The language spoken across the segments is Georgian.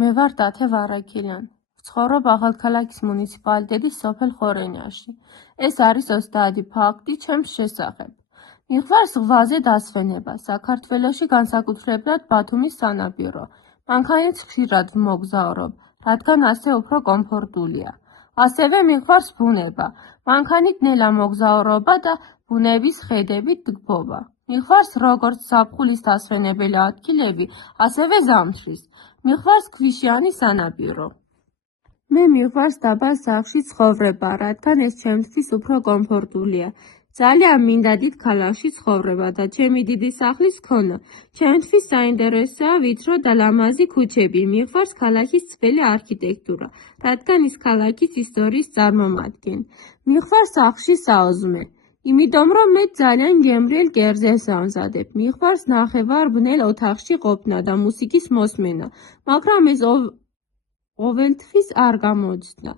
მე ვარ დათე ვარაკილან. ვცხოვრობ ახალქალაქის მუნიციპალიტეტის სოფელ ხორენიაში. ეს არის ოცდაათი ფაქტი ჩემს შესახებ. მიყვარს ზღვაზე დასვენება, საქართველოში განსაკუთრებულად ბათუმის სანაპირო. მანქანით ხშირად ვმოგზაურობ, რადგან ასე უფრო კომფორტულია. ასევე მიყვარს ბუნება, მანქანით ნელა მოგზაურობა და ბუნების ხედებით გბობა. მიყვარს როგორც ზაფხულის დასვენებელი ადგილები, ასევე ზამთრის. მიყვარს ქვიშიანი სანაპირო. მე მიყვარს დაბა სახლში ცხოვრება, რადგან ეს ჩემთვის უფრო კომფორტულია. ძალიან მინდა დიდ ქალაქში ცხოვრება და ჩემი დიდი სახლის ქონა. ჩემთვის საინტერესოა ვიწრო და ლამაზი ქუჩები. მიყვარს ქალაქის ძველი არქიტექტურა, რადგან ის ქალაქის ისტორიის წარმომადგენს. მიყვარს სახლში საოზმე. იმიტომ რომ მე ძალიან გემრიელ კერძებს ვამზადებ. მიყვარს ნახევარბნელ ოთახში ყოფნა და მუსიკის მოსმენა, მაგრამ ეს ყოველთვის არ გამოჩნდა.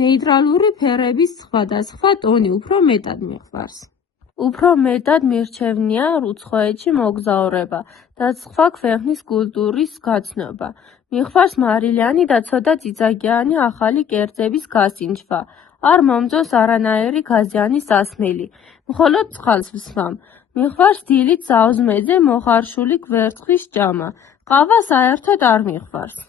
ნეიტრალური ფერების სხვადასხვა ტონი უფრო მეტად მიყვარს. უფრო მეტად მირჩევნია უცხოეთში მოგზაურობა და სხვა ქვეყნის კულტურის გაცნობა. მიყვარს მარილიანი და ცოტა წიწაკიანი ახალი კერძების გასინჯვა. არ მომწონს არანაირი გაზიანი სასმელი. მხოლოდ წყალს ვსვამ. მიყვარს დილით საოზმეზე მოხარშული კვერცხის ჭამა. ყავა საერთოდ არ მიყვარს.